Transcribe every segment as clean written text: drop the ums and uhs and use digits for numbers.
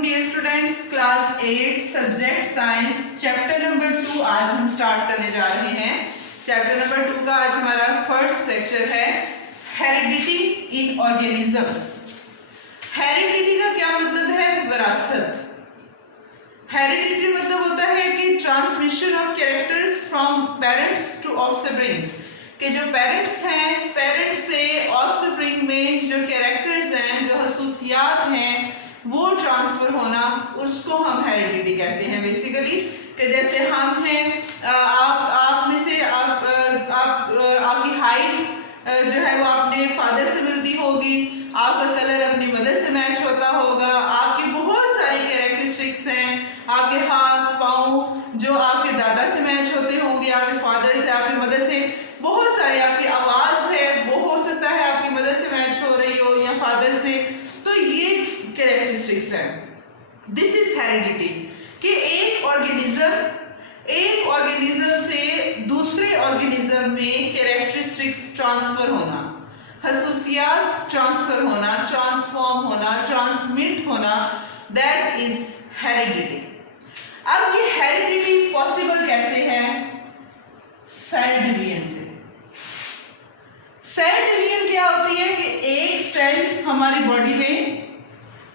वालेकुम dear students, class 8 subject science chapter number 2 आज हम स्टार्ट करने जा रहे हैं। चैप्टर नंबर 2 का आज हमारा फर्स्ट लेक्चर है हेरिडिटी इन ऑर्गेनिजम्स। हेरिडिटी का क्या मतलब है? विरासत। हेरिडिटी मतलब होता है कि transmission of characters from parents to offspring, कि जो पेरेंट्स हैं, पेरेंट्स से ऑफस्प्रिंग में जो कैरेक्टर्स हैं, जो खसूसियात हैं, वो ट्रांसफर होना, उसको हम हेरिडिटी कहते हैं। बेसिकली कि जैसे हम हैं, आप में से आपकी हाइट जो है वो अपने फादर से मिलती होगी, आपका कलर अपनी मदर से मैच होता होगा, आपकी बहुत सारी कैरेक्टरिस्टिक्स हैं, आपके हाथ पाँव जो आपके दादा से मैच होते होंगे, आपके फादर से, आपकी मदर से, बहुत सारे, आपकी आवाज़ है वो हो सकता है आपकी मदर से मैच हो रही हो या फादर से। तो ये कैरेक्टरिस्टिक्स है। दिस इज हेरिडिटी, कि एक ऑर्गेनिज्म से दूसरे ऑर्गेनिज्म में कैरेक्टरिस्टिक्स ट्रांसफर होना, खसूसियात ट्रांसफर होना, ट्रांसफॉर्म होना, ट्रांसमिट होना, दैट इज हेरिडिटी। अब ये हेरिडिटी पॉसिबल कैसे है? सेल डिवीजन से। सेल डिवीजन क्या होती है कि एक सेल हमारी बॉडी में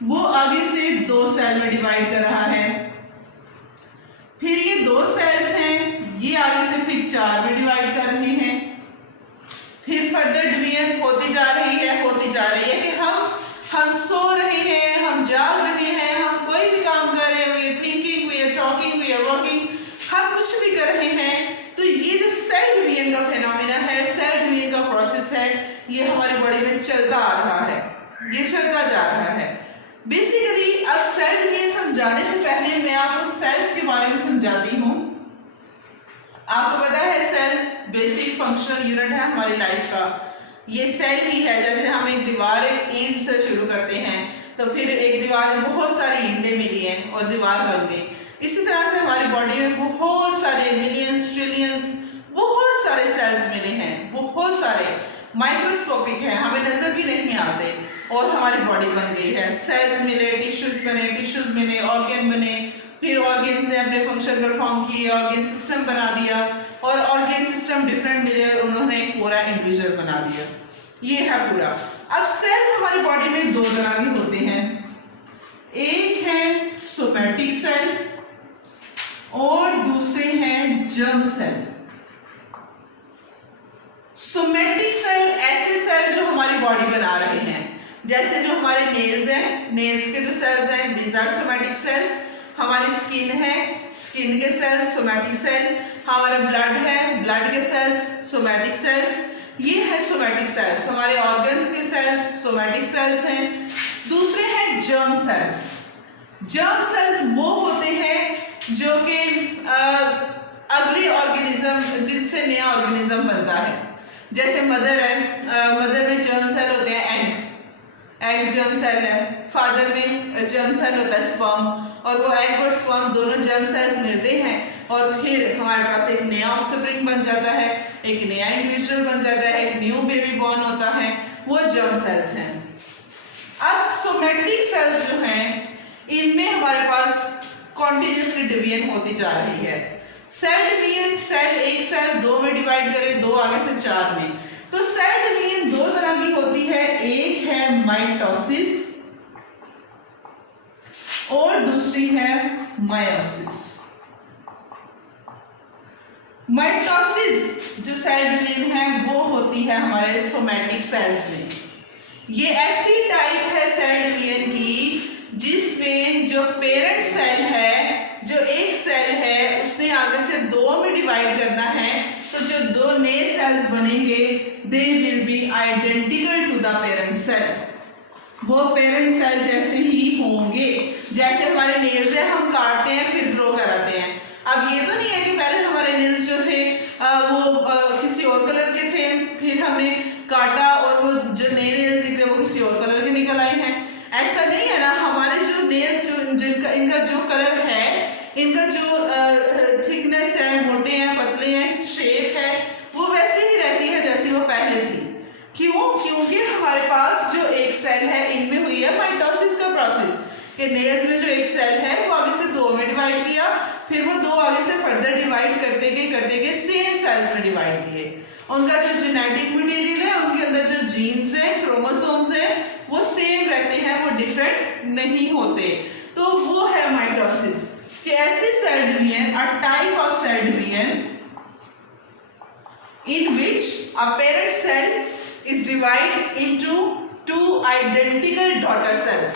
वो आगे से 2 सेल में डिवाइड कर रहा है, फिर ये 2 सेल्स हैं, ये आगे से फिर 4 में डिवाइड कर रहे हैं, फिर फर्दर डिवीजन होती जा रही है कि हम सो रहे हैं, हम जाग रहे हैं, हम कोई भी काम कर रहे हैं, we are thinking, we are talking, we are working, हम कुछ भी कर रहे हैं। तो ये जो सेल डिवीजन का फेनोमेना है, सेल डिवीजन का प्रोसेस है, ये हमारी बॉडी में चलता आ रहा है, ये चलता जा रहा है। बेसिकली अब सेल डिवीजन समझाने से पहले मैं आपको सेल्स के बारे में समझाती हूँ। आपको पता है सेल बेसिक फंक्शनल यूनिट है हमारी लाइफ का। ये सेल ही है, जैसे हम एक दीवार ईंट से शुरू करते हैं, तो फिर एक दीवार में बहुत सारी ईंटें मिली हैं और दीवार बन गई। इसी तरह से हमारी बॉडी में बहुत सारे मिलियंस, ट्रिलियंस, बहुत सारे सेल्स मिले हैं, बहुत सारे माइक्रोस्कोपिक हैं, हमें नजर भी नहीं आते, और हमारी बॉडी बन गई है। सेल्स मिले, टिश्यूज मिले, ऑर्गन बने, फिर ऑर्गन्स ने अपने फंक्शन परफॉर्म किए, ऑर्गन सिस्टम बना दिया, और ऑर्गन सिस्टम डिफरेंट मिले, उन्होंने एक पूरा इंडिविजुअल बना दिया। ये है पूरा। अब सेल हमारी बॉडी में 2 तरह के होते हैं, एक है सोमैटिक सेल और दूसरे हैं जर्म सेल। सोमैटिक सेल ऐसे सेल जो हमारी बॉडी बना रहे हैं, जैसे जो हमारे नेल्स हैं, नेल्स के जो सेल्स हैं, दीज आर सोमैटिक सेल्स। हमारी स्किन है, स्किन के सेल्स सोमैटिक सेल। हमारा ब्लड है, ब्लड के सेल्स सोमैटिक सेल्स। ये है सोमैटिक सेल्स। हमारे ऑर्गन्स के सेल्स सोमैटिक सेल्स हैं। दूसरे हैं जर्म सेल्स। जर्म सेल्स वो होते हैं जो कि अगले ऑर्गेनिज्म, जिनसे नया ऑर्गेनिज्म बनता है। जैसे मदर है, मदर में जर्म सेल होते हैं, एग जर्म सेल है। फादर में जर्म सेल होता है स्पर्म, और वो एग और स्पर्म दोनों जर्म सेल्स मिलते हैं, और फिर हमारे पास एक नया ऑफस्प्रिंग बन जाता है, एक नया इंडिविजुअल बन जाता है, एक न्यू बेबी बॉर्न होता है, वो जर्म सेल्स हैं। अब सोमैटिक सेल्स जो हैं, इनमें हमारे पास कॉन्टिन्यूसली डिवीजन होती जा रही है। सेल डिवीजन, सेल एक सेल 2 में डिवाइड करें, 2 आगे से 4 में, तो सेल डिवीजन 2 तरह की होती है, एक है माइटोसिस और दूसरी है मायोसिस। माइटोसिस जो सेल डिवीजन है वो होती है हमारे सोमैटिक सेल्स में। ये ऐसी टाइप है सेल डिवीजन की जिसमें जो पेरेंट सेल है, जो एक सेल है, उसने आगे से 2 में डिवाइड करना है, तो जो 2 नए सेल्स बनेंगे, they will be identical to the parent cell. वो पेरेंट सेल जैसे ही होंगे। जैसे हमारे नेल्स है, हम काटते हैं फिर ग्रो कराते हैं। अब ये तो नहीं है कि पहले हमारे नेल्स जो थे वो किसी और कलर के थे, फिर हमने काटा और वो जो नए नेल्स दिख रहे वो किसी और कलर के निकल आए हैं। ऐसा नहीं है ना। हमारे जो नेल्स, जिनका इनका जो कलर है, इनका जो थिकनेस है, मोटे हैं, पतले हैं, शेप है, वो वैसे ही रहती है जैसी वो पहले थी। क्यों? क्योंकि हमारे पास जो एक सेल है, इनमें हुई है माइटोसिस का प्रोसेस, कि नेल्स में जो एक सेल है वो आगे से 2 में डिवाइड किया, फिर वो 2 आगे से फर्दर डिवाइड करते गए सेम सेल्स में डिवाइड किए। उनका जो जेनेटिक मटेरियल है, उनके अंदर जो जीन्स है, क्रोमोसोम्स है, वो सेम रहते हैं, वो डिफरेंट नहीं होते। तो वो है माइटोसिस कि ऐसी cell division, a type of cell division in which a parent cell is divided into 2 identical daughter cells।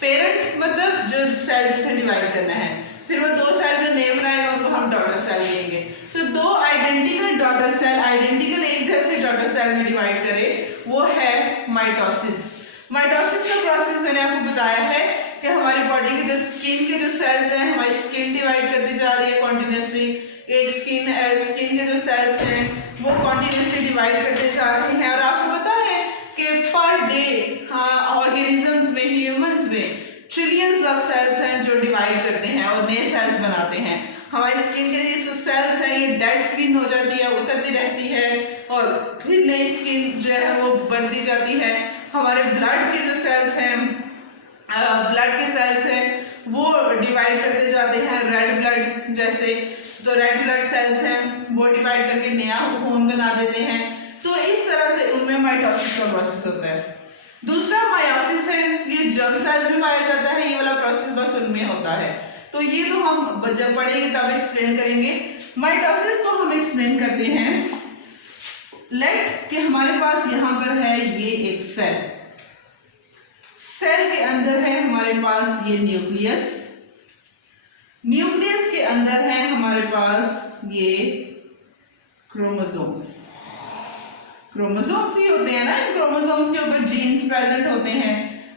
Parent मतलब जो सेल जिसे डिवाइड करना है, फिर वो 2 सेल जो नेम रहेगा उनको हम डॉटर सेल कहेंगे। तो 2 आइडेंटिकल डॉटर सेल, आइडेंटिकल एक जैसे डॉटर सेल में डिवाइड करे, वो है माइटोसिस। माइटोसिस का प्रोसेस मैंने आपको बताया है कि हमारी बॉडी के जो स्किन के जो सेल्स हैं, हमारी स्किन डिवाइड करती जा रही है कॉन्टिन्यूसली। एक स्किन के जो सेल्स हैं वो कॉन्टिन्यूसली डिवाइड करते जा रहे हैं। और आपको पता है कि पर डे ऑर्गेनिजम्स में, ह्यूमंस में ट्रिलियंस ऑफ सेल्स हैं जो डिवाइड करते हैं और नए सेल्स बनाते हैं। हमारी स्किन के जो सेल्स हैं ये डेड स्किन हो जाती है, उतरती रहती है और फिर नई स्किन जो है वो बनती जाती है। हमारे ब्लड के जो सेल्स हैं, ब्लड के सेल्स हैं वो डिवाइड करते जाते हैं, रेड ब्लड जैसे, तो रेड ब्लड सेल्स हैं वो डिवाइड करके नया खून बना देते हैं। तो इस तरह से उनमें माइटोसिस का प्रोसेस होता है। दूसरा मायोसिस है, ये जर्म सेल्स में पाया जाता है, ये वाला प्रोसेस बस उनमें होता है। तो ये तो हम जब पढ़ेंगे तब एक्सप्लेन करेंगे। माइटोसिस को हम एक्सप्लेन करते हैं, लेट कि हमारे पास यहाँ पर है ये एक सेल, सेल के अंदर है हमारे पास ये न्यूक्लियस, न्यूक्लियस के अंदर है हमारे पास ये क्रोमोसोम्स। क्रोमोसोम्स ही होते हैं ना, इन क्रोमोसोम्स के ऊपर जीन्स प्रेजेंट होते हैं।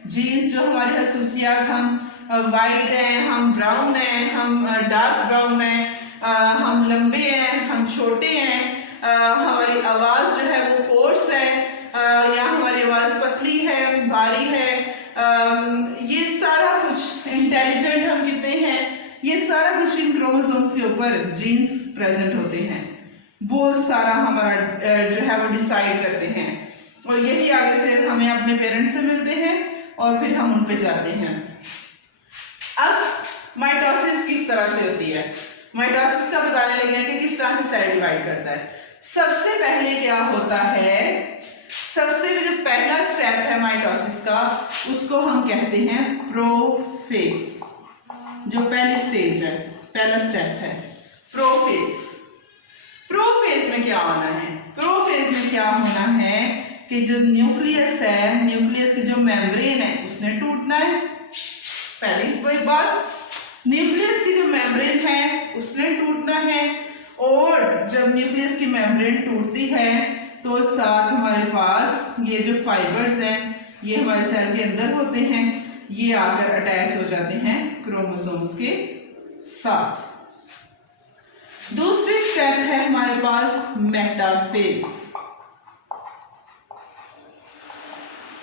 जीन्स जो हमारे खसूसियात, हम वाइट हैं, हम ब्राउन हैं, हम डार्क ब्राउन हैं, हम लंबे हैं, हम छोटे हैं, हमारी आवाज़ जो है वो कोर्स है या हमारी आवाज़ पतली है, भारी है, ये सारा कुछ इंटेलिजेंट हम कितने हैं, ये सारा कुछ इन क्रोमोसोम्स के ऊपर जीन्स प्रेजेंट होते हैं। वो सारा हमारा जो है वो डिसाइड करते हैं और यही आगे से हमें अपने पेरेंट्स से मिलते हैं और फिर हम उन पे जाते हैं। अब माइटोसिस किस तरह से होती है, माइटोसिस का बताने लगे हैं कि किस तरह से सेल डिवाइड करता है। सबसे पहले क्या होता है, सबसे जो पहला स्टेप है माइटोसिस का, उसको हम कहते हैं प्रोफेज। जो पहली स्टेज है, पहला स्टेप है प्रोफेज। प्रोफेज में क्या होना है, प्रोफेज में क्या होना है कि जो न्यूक्लियस है, न्यूक्लियस की जो मेम्ब्रेन है उसने टूटना है। पहली बात, न्यूक्लियस की जो मेम्ब्रेन है उसने टूटना है। और जब न्यूक्लियस की मेम्ब्रेन टूटती है तो साथ हमारे पास ये जो फाइबर्स हैं ये हमारे सेल के अंदर होते हैं, ये आकर अटैच हो जाते हैं क्रोमोसोम्स के साथ। दूसरी स्टेप है हमारे पास मेटाफेज।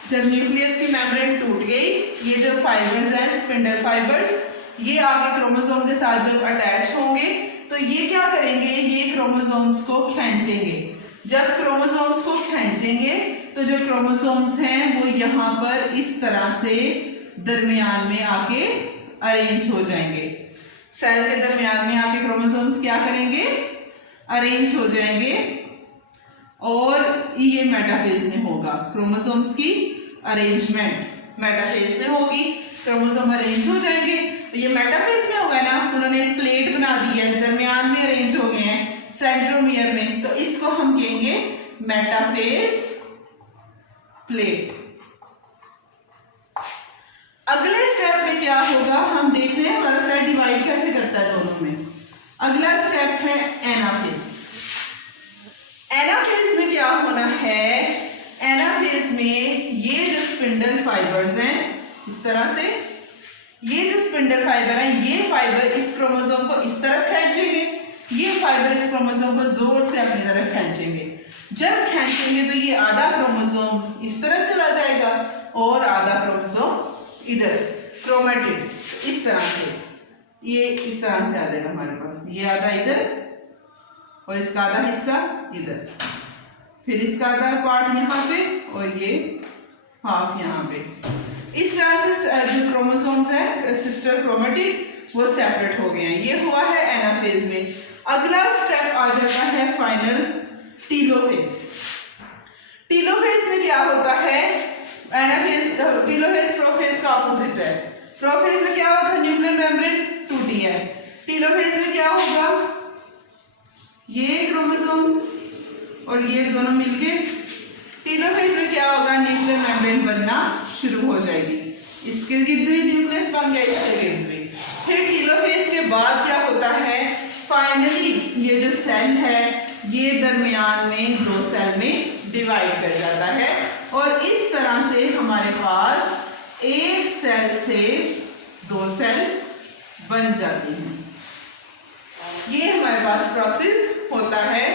जब न्यूक्लियस की मेम्ब्रेन टूट गई, ये जो फाइबर्स हैं, स्पिंडल फाइबर्स, ये आगे क्रोमोसोम के साथ जब अटैच होंगे तो ये क्या करेंगे, ये क्रोमोसोम्स को खींचेंगे। जब क्रोमोसोम्स को खींचेंगे तो जो क्रोमोसोम्स हैं वो यहाँ पर इस तरह से दरमियान में आके अरेंज हो जाएंगे। सेल के दरमियान में आके क्रोमोसोम्स क्या करेंगे, अरेंज हो जाएंगे और ये मेटाफेज में होगा। क्रोमोसोम्स की अरेंजमेंट मेटाफेज में होगी, क्रोमोसोम अरेंज हो जाएंगे। ये मेटाफेज में होगा ना, उन्होंने एक प्लेट बना दी है, दरमियान में अरेंज हो गए हैं सेंट्रोमियर में, तो इसको हम कहेंगे मेटाफेज प्लेट। अगले स्टेप में क्या होगा, हम देख रहे हैं हमारा सेल डिवाइड कैसे करता है दोनों में। अगला स्टेप है एनाफेज। एनाफेज में क्या होना है, एनाफेज में ये जो स्पिंडल फाइबर्स हैं इस तरह से, ये जो स्पिंडल फाइबर है, ये फाइबर इस क्रोमोसोम को इस तरफ खींचेंगे, ये फाइबर इस क्रोमोसोम को जोर से अपनी तरफ खींचेंगे। जब खींचेंगे तो ये आधा क्रोमोसोम इस तरफ चला जाएगा और आधा क्रोमोसोम इधर, क्रोमेटिड इस तरह से, ये इस तरह से आ जाएगा हमारे पास, ये आधा इधर और इसका आधा हिस्सा इधर, फिर इसका आधा पार्ट यहाँ पे और ये हाफ यहाँ पे। इस तरह से जो क्रोमोसोम्स हैं सिस्टर क्रोमेटिड वो सेपरेट हो गए हैं। ये हुआ है एनाफेज में। अगला स्टेप आ जाता है फाइनल टीलोफेज। टीलोफेज में क्या होता है? एनाफेज टीलोफेज प्रोफेज का ऑपोजिट है। प्रोफेज में क्या होता है? न्यूक्लियर मेम्ब्रेन टूटी है। टीलोफेज में क्या होगा? ये क्रोमोसोम और ये दोनों मिलके टीलोफेज में क्या होगा? न्यूक्लियर मेम्ब्रेन बनना शुरू हो जाएगी। इसके गिर्द भी न्यूक्लियस बन गया, इसके गिर्द भी। फिर टीलोफेज के बाद क्या होता है? फाइनली ये जो सेल है ये दरमियान में दो सेल में डिवाइड कर जाता है और इस तरह से हमारे पास एक सेल से दो सेल बन जाती हैं। ये हमारे पास प्रोसेस होता है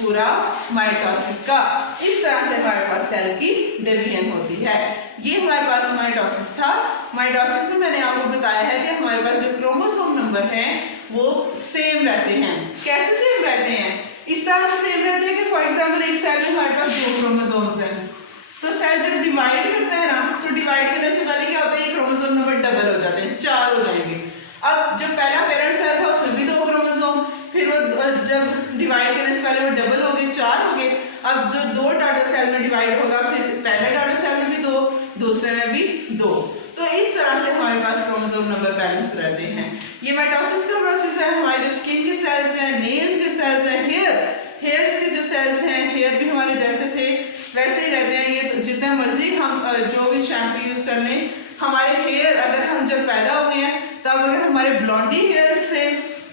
पूरा माइटोसिस का। इस तरह से हमारे पास सेल की डिवीजन होती है। ये हमारे पास माइटोसिस था। माइटोसिस में मैंने आपको बताया है कि हमारे पास जो क्रोमोसोम नंबर हैं वो सेम रहते हैं। कैसे सेम रहते हैं? इस तरह से सेम रहते हैं कि फॉर एग्जाम्पल एक सेल में हमारे पास दो क्रोमोसोम्स हैं, तो सेल जब डिवाइड करता है ना, तो डिवाइड करने से पहले क्या होता है? ये क्रोमोसोम नंबर डबल हो जाते हैं, 4 हो जाएंगे। अब जब पहला पेरेंट सेल था उसमें भी दो क्रोमोसोम, फिर वो जब डिवाइड करने से पहले वो डबल हो गए, 4 हो गए। अब जो दो डॉटर सेल में डिवाइड होगा, फिर पहले डॉटर सेल में भी दो, दूसरे में भी दो। तो इस तरह से हमारे पास क्रोमोसोम नंबर बैलेंस रहते हैं। ये माइटोसिस का प्रोसेस है। हमारे जो स्किन के सेल्स हैं, नेल्स के सेल्स हैं, हेयर्स के जो सेल्स हैं, हेयर भी हमारे जैसे थे वैसे ही रहते हैं। ये जितना मर्जी हम जो भी शैम्पू यूज कर लें, हमारे हेयर अगर हम जब पैदा हुए हैं तब अगर हमारे ब्लॉन्डी हेयर्स थे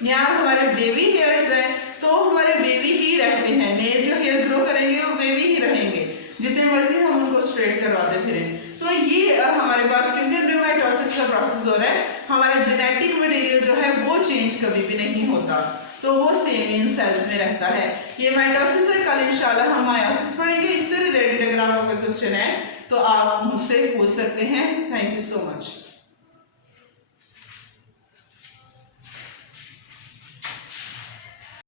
या हमारे बेबी हेयर्स हैं तो हमारे बेबी ही रहते हैं। नए जो हेयर ग्रो करेंगे वो बेबी ही रहेंगे, जितने मर्जी हम उनको स्ट्रेट करवाते फिरें। तो ये हमारे पास क्योंकि माइटोसिस का प्रोसेस हो रहा है, हमारा जेनेटिक मटेरियल जो है वो चेंज कभी भी नहीं होता, तो वो सेम इन सेल्स में रहता है। ये माइटोसिस है। कल इंशाल्लाह हम मायोसिस पढ़ेंगे। इससे रिलेटेड अगर आपका कोई क्वेश्चन है तो आप मुझसे पूछ सकते हैं। Thank you so much.